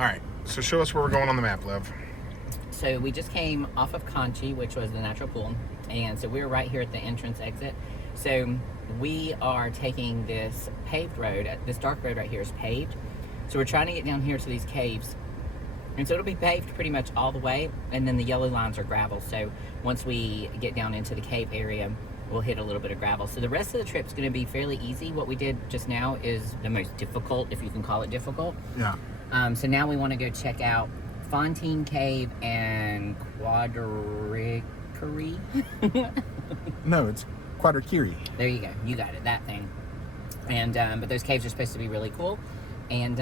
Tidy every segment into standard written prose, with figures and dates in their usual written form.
All right, so show us where we're going on the map, Lev. So we just came off of Conchi, which was the natural pool. And so we're right here at the entrance exit. So we are taking this paved road. This dark road right here is paved. So we're trying to get down here to these caves. And so it'll be paved pretty much all the way. And then the yellow lines are gravel. So once we get down into the cave area, we'll hit a little bit of gravel. So the rest of the trip's going to be fairly easy. What we did just now is the most difficult, if you can call it difficult. Yeah. So now we want to go check out Fontein Cave and Quadirikiri. No, it's Quadirikiri. There you go. You got it. That thing. And but those caves are supposed to be really cool. And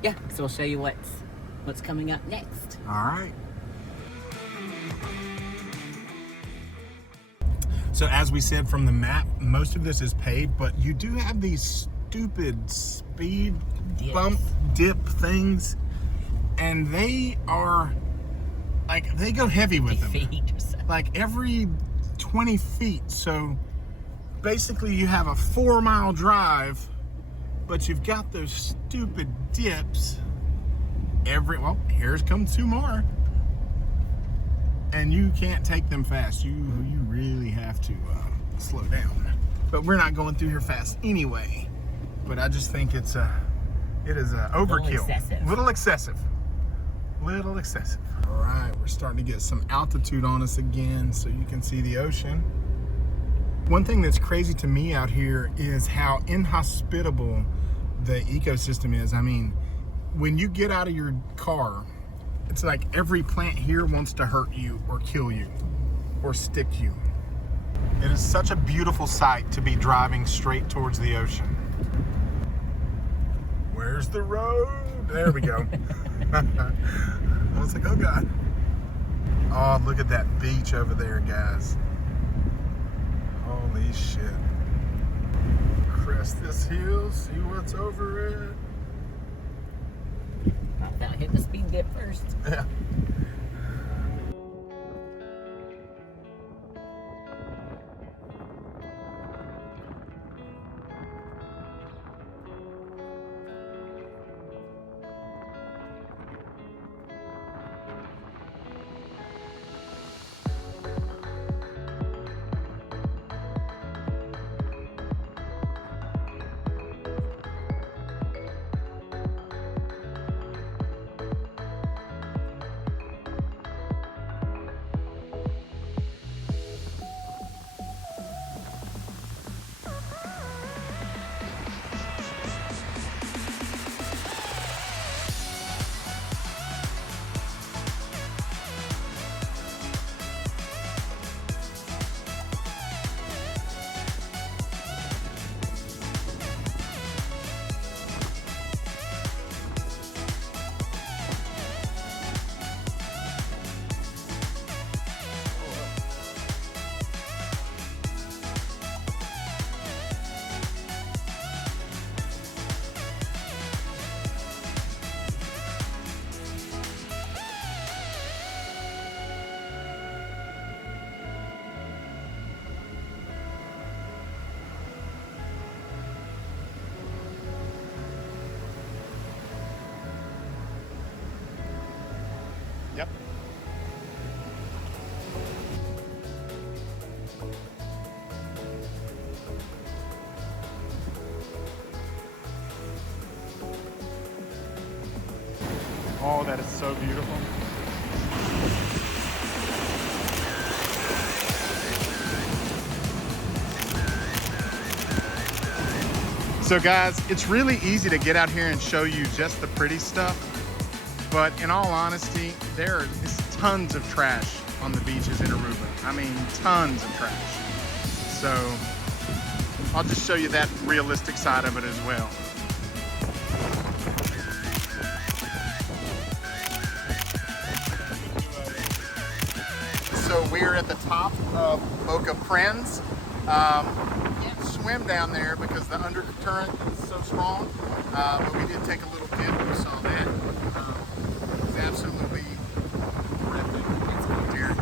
yeah, so we'll show you what's coming up next. All right. So as we said from the map, most of this is paved, but you do have these stupid speed bump dip things, and they are like, they go heavy with them. Like every 20 feet. So basically you have a 4-mile drive, but you've got those stupid dips well, here's come 2 more. And you can't take them fast. You really have to slow down. But we're not going through here fast anyway. But I just think it is overkill. Little excessive. Little excessive. All right, we're starting to get some altitude on us again, so you can see the ocean. One thing that's crazy to me out here is how inhospitable the ecosystem is. I mean, when you get out of your car, it's like every plant here wants to hurt you or kill you or stick you. It is such a beautiful sight to be driving straight towards the ocean. Where's the road? There we go. I was like, oh God. Oh, look at that beach over there, guys. Holy shit. Crest this hill, see what's over it. Now hit the speed dip first. Yeah. Yep. Oh, that is so beautiful. So guys, it's really easy to get out here and show you just the pretty stuff. But in all honesty, there is tons of trash on the beaches in Aruba. I mean, tons of trash. So I'll just show you that realistic side of it as well. So we're at the top of Boca Prins. Can't swim down there because the undercurrent is so strong, but we did take a little dip. We saw that. It's absolutely horrific. It's cold here.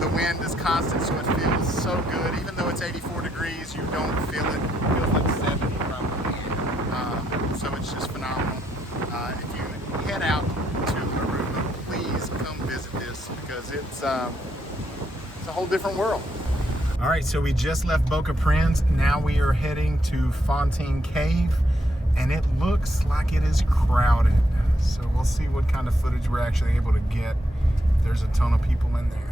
The wind is constant, so it feels so good. Even though it's 84 degrees, you don't feel it. It feels like 70 probably. So it's just phenomenal. If you head out a whole different world. All right, so we just left Boca Prins. Now we are heading to Fontein Cave, and it looks like it is crowded. So we'll see what kind of footage we're actually able to get. There's a ton of people in there.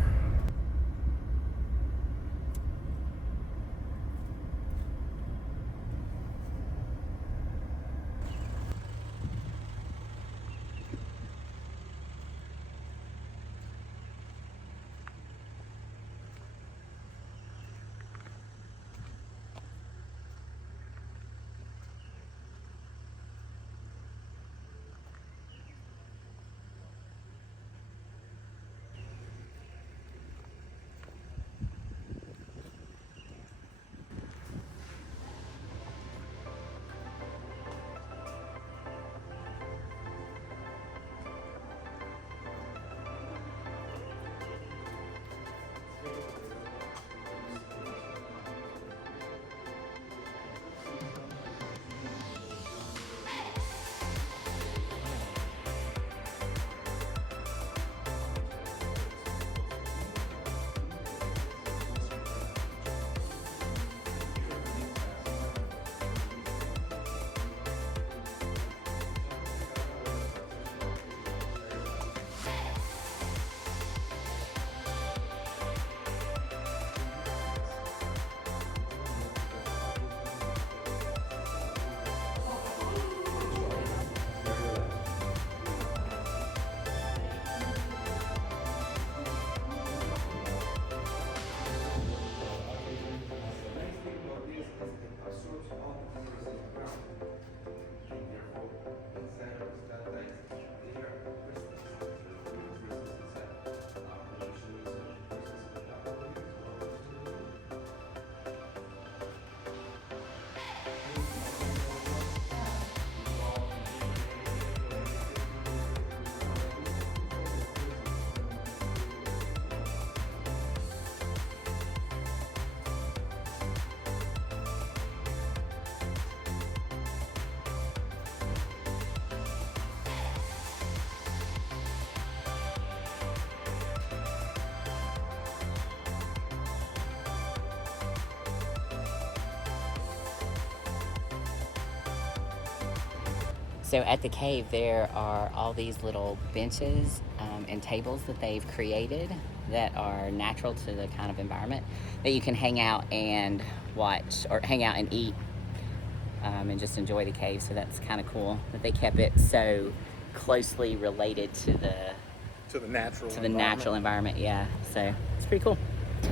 So at the cave, there are all these little benches and tables that they've created that are natural to the kind of environment that you can hang out and watch, or hang out and eat, and just enjoy the cave. So that's kind of cool that they kept it so closely related to the natural environment. Yeah, so it's pretty cool.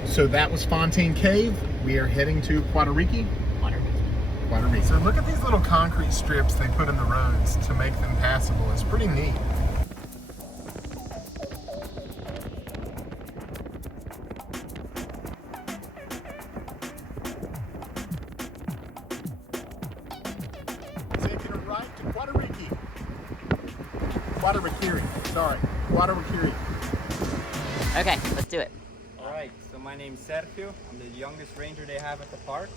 So that was Fontein Cave. We are heading to Quadirikiri. So look at these little concrete strips they put in the roads to make them passable. It's pretty neat. Taking a right to Quadirikiri. Okay, let's do it. All right, so my name's Sergio. I'm the youngest ranger they have at the park.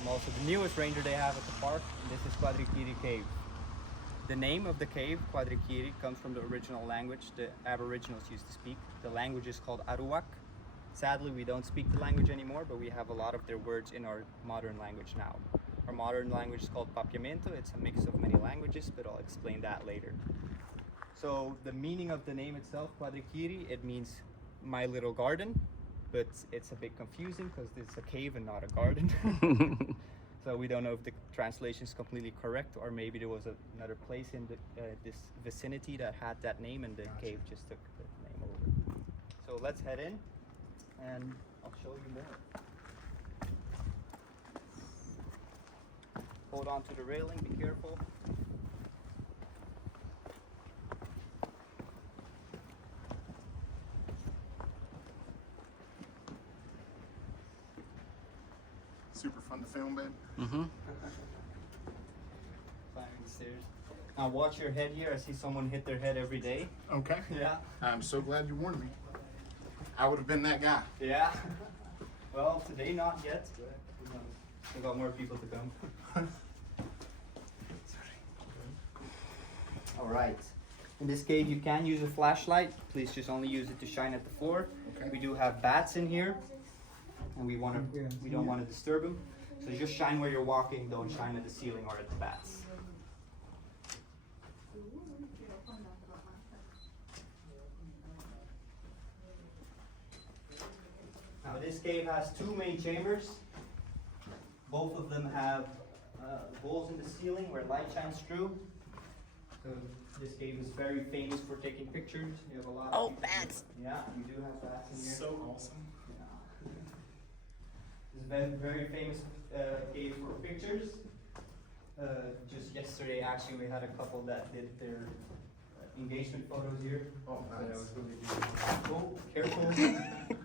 I'm also the newest ranger they have at the park, and this is Quadirikiri Cave. The name of the cave, Quadirikiri, comes from the original language the Aboriginals used to speak. The language is called Arawak. Sadly, we don't speak the language anymore, but we have a lot of their words in our modern language now. Our modern language is called Papiamento. It's a mix of many languages, but I'll explain that later. So the meaning of the name itself, Quadirikiri, it means my little garden. But it's a bit confusing because it's a cave and not a garden. So we don't know if the translation is completely correct, or maybe there was another place in this vicinity that had that name, and the cave just took the name over. So let's head in and I'll show you more. Hold on to the railing, be careful. Super fun to film, babe. Mm-hmm. Climbing the stairs. Now watch your head here. I see someone hit their head every day. Okay. Yeah. I'm so glad you warned me. I would have been that guy. Yeah. Well, today not yet, but who knows? We've got more people to come. All right. In this cave, you can use a flashlight. Please just only use it to shine at the floor. Okay. We do have bats in here, and we don't want to disturb them. So just shine where you're walking. Don't shine at the ceiling or at the bats. Now this cave has two main chambers. Both of them have holes in the ceiling where light shines through. So this cave is very famous for taking pictures. You have a lot of bats! Yeah, we do have bats in here. So awesome. Yeah. It's a very famous cave for pictures. Just yesterday, actually, we had a couple that did their engagement photos here. Oh, So that nice. was really beautiful. Oh, careful.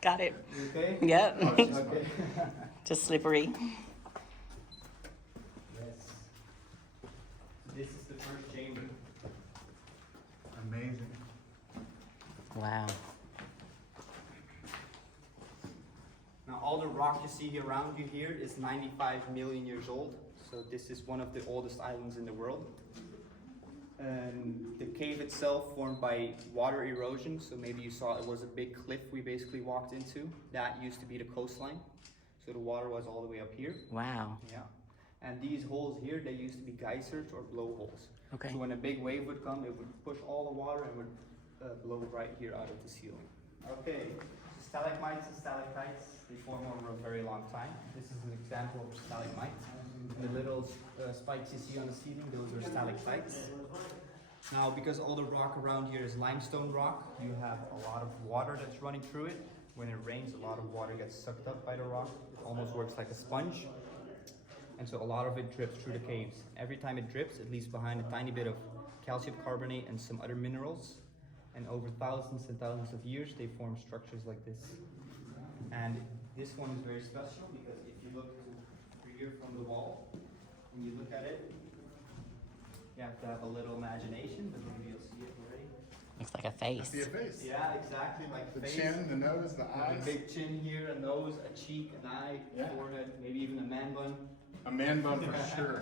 Got it. You okay? Yep. Okay. Just slippery. Yes. This is the first chamber. Amazing. Wow. Now, all the rock you see around you here is 95 million years old. So this is one of the oldest islands in the world. The cave itself formed by water erosion. So maybe you saw it was a big cliff we basically walked into. That used to be the coastline. So the water was all the way up here. Wow. Yeah. And these holes here, they used to be geysers or blowholes. Okay. So when a big wave would come, it would push all the water and would blow right here out of the ceiling. Okay, stalagmites and stalactites, they form over a very long time. This is an example of a stalagmite. The little spikes you see on the ceiling, those are stalactites. Now, because all the rock around here is limestone rock, you have a lot of water that's running through it. When it rains, a lot of water gets sucked up by the rock. It almost works like a sponge. And so a lot of it drips through the caves. Every time it drips, it leaves behind a tiny bit of calcium carbonate and some other minerals. And over thousands and thousands of years, they form structures like this. And this one is very special because if you look here from the wall, when you look at it, you have to have a little imagination, but maybe you'll see it already. Looks like a face. See a face. Yeah, exactly, like The face. chin, the nose, the A eyes. big chin here, a nose, a cheek, an eye, Yeah. forehead, maybe even a man bun. A man bun for sure.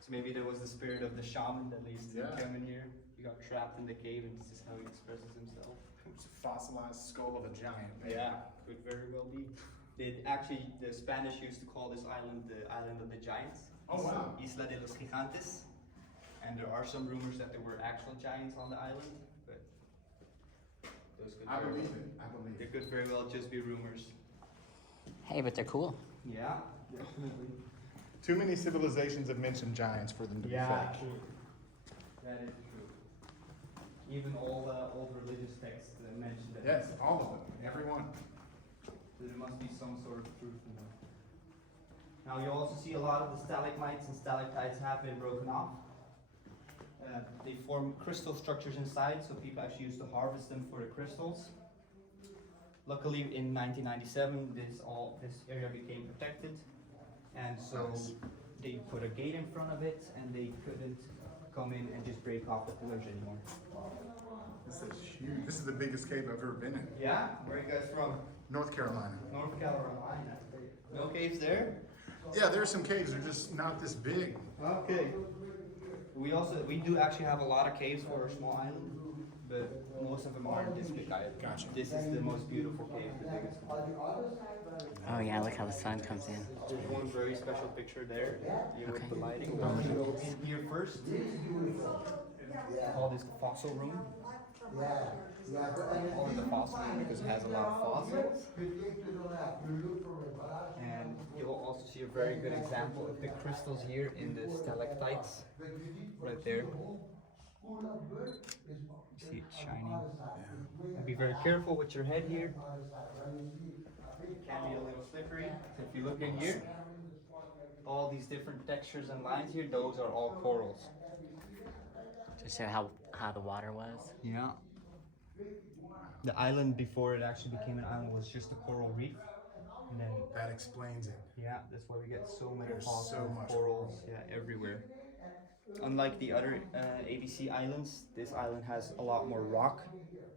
So maybe there was the spirit of the shaman that used to Yeah. come in here. He got trapped in the cave and this is how he expresses himself. It's a fossilized skull of a giant. Yeah, could very well be. The Spanish used to call this island the island of the giants. Oh, wow. Isla de los Gigantes. And there are some rumors that there were actual giants on the island, but those could I very believe well- it. I believe They it. could very well just be rumors. Hey, but they're cool. Yeah, definitely. Too many civilizations have mentioned giants for them to be fake. true. That is true. Even all old religious texts mention that. Yes, all of them. Every one. So there must be some sort of truth in them. Now you also see a lot of the stalagmites and stalactites have been broken off. They form crystal structures inside, so people actually used to harvest them for the crystals. Luckily, in 1997, this area became protected, and so Nice. they put a gate in front of it, and they couldn't come in and just break off the pillars anymore. This is huge. This is the biggest cave I've ever been in. Yeah, where are you guys from? North Carolina. North Carolina. No caves there? Yeah, there are some caves. They're just not this big. Okay. We do actually have a lot of caves for a small island, but most of them aren't this big either. Gotcha. This is the most beautiful cave, the biggest one. Oh yeah, look how the sun comes in. There's one very special picture there, here with the lighting. Oh, look at We'll be in here first. Call this fossil room. Call it the fossil room because it has a lot of fossils. And you'll also see a very good example of the crystals here in the stalactites, right there. You see it shining. And be very careful with your head here. It can be a little slippery. So if you look in here, all these different textures and lines here, those are all corals. To show how the water was. Yeah. The island before it actually became an island was just a coral reef. And then, That explains it. yeah, that's why we get so many There's fossils, so much corals, yeah, everywhere. Unlike the other ABC islands, this island has a lot more rock.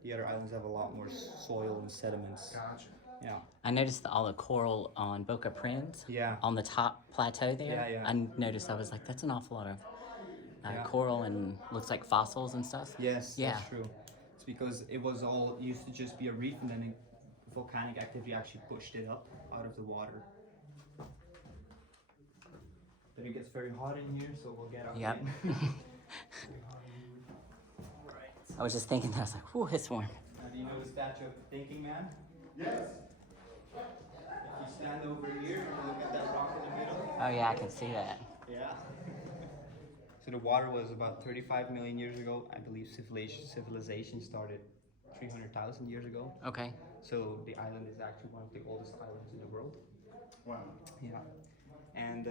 The other islands have a lot more soil and sediments. Gotcha. Yeah. I noticed all the coral on Boca Prins. Yeah. On the top plateau there. Yeah, yeah. I noticed. I was like, that's an awful lot of Yeah. coral and looks like fossils and stuff. Yes, Yeah. that's true. It's because it was all used to just be a reef, and then volcanic activity actually pushed it up out of the water. Then it gets very hot in here, so we'll get out Yep. again. I was just thinking that. I was like, whew, it's warm. Now, do you know the statue of the thinking man? Yes. If you stand over here and look at that rock in the middle. Oh yeah, I can see that. Yeah. So the water was about 35 million years ago. I believe civilization started 300,000 years ago. Okay. So the island is actually one of the oldest islands in the world. Wow. Yeah. And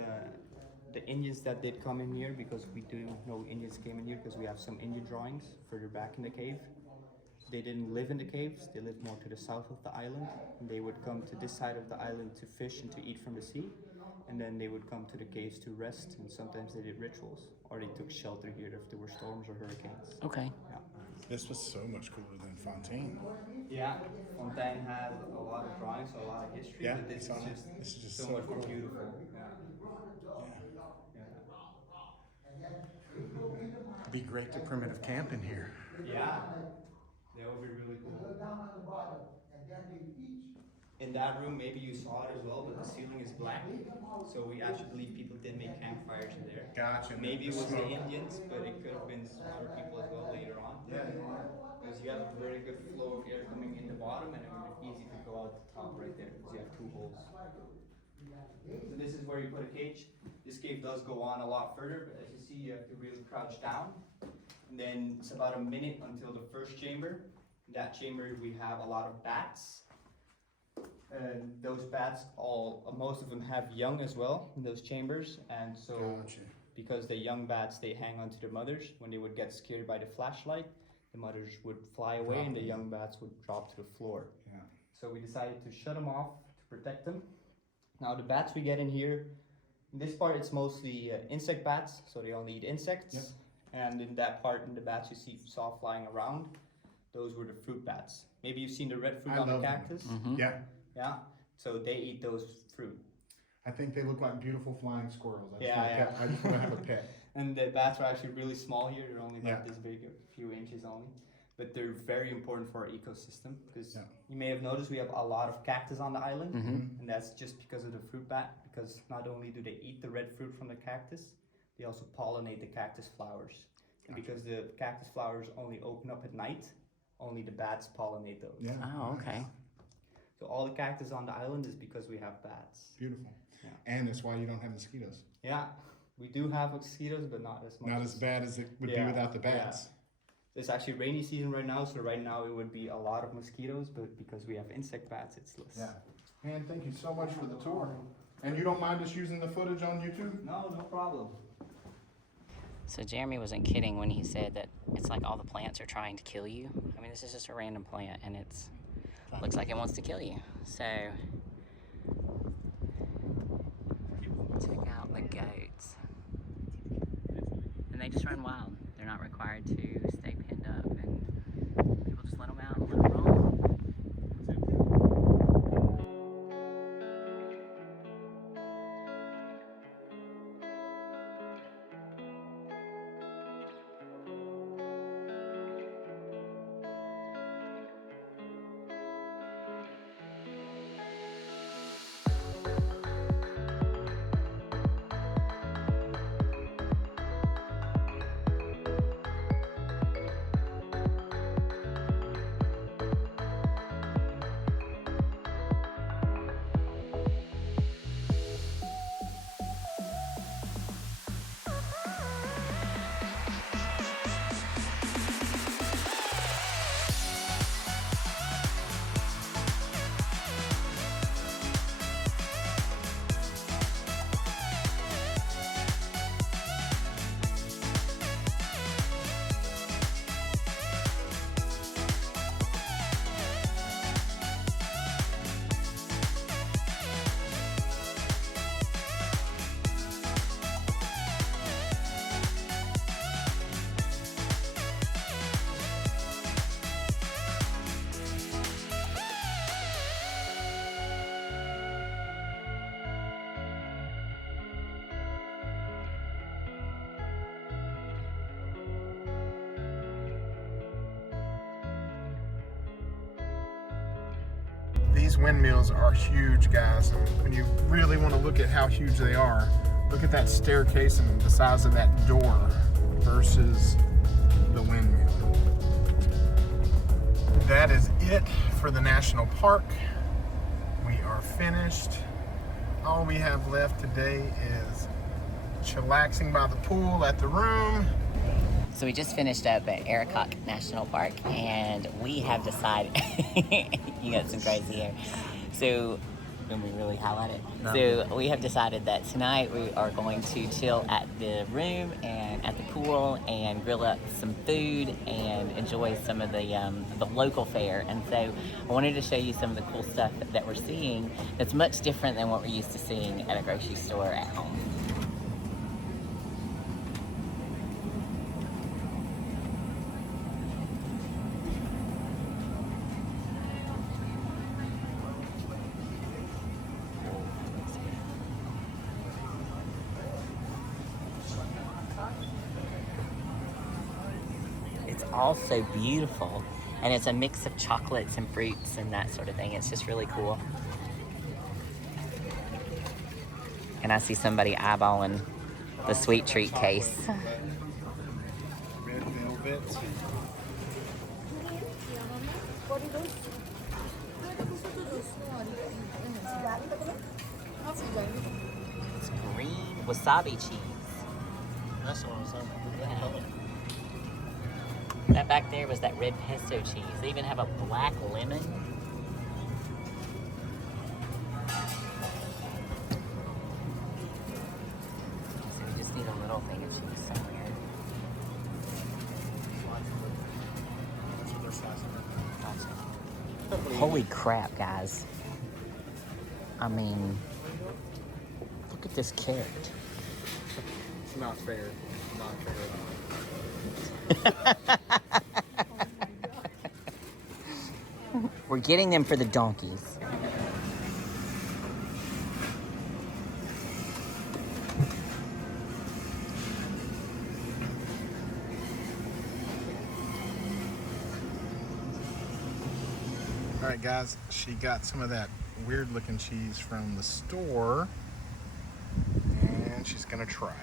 the Indians that did come in here, because we do know Indians came in here because we have some Indian drawings further back in the cave. They didn't live in the caves, they lived more to the south of the island. And they would come to this side of the island to fish and to eat from the sea. And then they would come to the caves to rest, and sometimes they did rituals. Or they took shelter here if there were storms or hurricanes. Okay. Yeah. This was so much cooler than Fontein. Yeah, Fontein had a lot of drawings, a lot of history, Yeah, but this is just so much more beautiful. Yeah. It'd be great to primitive camp in here. Yeah, that would be really cool. In that room, maybe you saw it as well, but the ceiling is black, so we actually believe people did make campfires in there. Gotcha. Maybe it The was the smoke. Indians, but it could have been some other people as well later on. Yeah. Because you have a very good flow of air coming in the bottom, and it would be easy to go out the top right there, because you have two holes. So this is where you put a cage. This cave does go on a lot further, but as you see, you have to really crouch down. And then it's about a minute until the first chamber. In that chamber, we have a lot of bats. And those bats, most of them have young as well in those chambers. And so, Gotcha. because the young bats, they hang on to their mothers. When they would get scared by the flashlight, the mothers would fly away and the young bats would drop to the floor. Yeah. So we decided to shut them off to protect them. Now the bats we get in here, in this part it's mostly insect bats, so they only eat insects. Yep. And in that part, in the bats you saw flying around, those were the fruit bats. Maybe you've seen the red fruit I on the love them. cactus. Yeah. Yeah, so they eat those fruit. I think they look like beautiful flying squirrels. I just Yeah, wanna I just want to have a pet. And the bats are actually really small here, they're only about Yeah. this big, a few inches only. But they're very important for our ecosystem, because Yeah. you may have noticed we have a lot of cactus on the island, Mm-hmm. and that's just because of the fruit bat, because not only do they eat the red fruit from the cactus, they also pollinate the cactus flowers. And because the cactus flowers only open up at night, only the bats pollinate those. Yeah. Oh, okay. So all the cactus on the island is because we have bats. Beautiful. Yeah. And that's why you don't have mosquitoes. Yeah, we do have mosquitoes, but not as much. Not as bad as it would be Yeah, without the bats. It's actually rainy season right now, so right now it would be a lot of mosquitoes, but because we have insect bats, it's less. Yeah. Man, thank you so much for the tour. And you don't mind us using the footage on YouTube? No, no problem. So Jeremy wasn't kidding when he said that it's like all the plants are trying to kill you. I mean, this is just a random plant, and it's looks like it wants to kill you. So check out the goats, and they just run wild. They're not required to stay pinned up, and people just let them out and let them roam. These windmills are huge, guys. And when you really want to look at how huge they are, look at that staircase and the size of that door versus the windmill. That is it for the national park. We are finished. All we have left today is chillaxing by the pool at the room. So we just finished up at Arikok National Park, and we have decided, you got some crazy hair. So, can we really highlight it? No. So we have decided that tonight we are going to chill at the room and at the pool and grill up some food and enjoy some of the local fare. And so I wanted to show you some of the cool stuff that we're seeing that's much different than what we're used to seeing at a grocery store at home. All so beautiful, and it's a mix of chocolates and fruits and that sort of thing. It's just really cool. And I see somebody eyeballing the sweet treat case. Red velvet. It's green wasabi cheese. That's what I was talking about. Yeah. That back there was that red pesto cheese. They even have a black lemon. So we just need a little thing of cheese somewhere. Gotcha. Holy crap, guys. I mean, look at this carrot. It's not fair. Not fair at all. We're getting them for the donkeys. All right, guys, she got some of that weird looking cheese from the store, and she's gonna try it.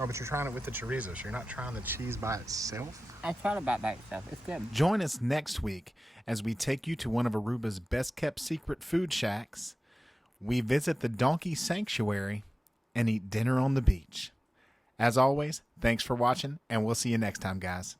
Oh, but you're trying it with the chorizo, so you're not trying the cheese by itself? I tried it by itself. It's good. Join us next week as we take you to one of Aruba's best-kept secret food shacks. We visit the Donkey Sanctuary and eat dinner on the beach. As always, thanks for watching, and we'll see you next time, guys.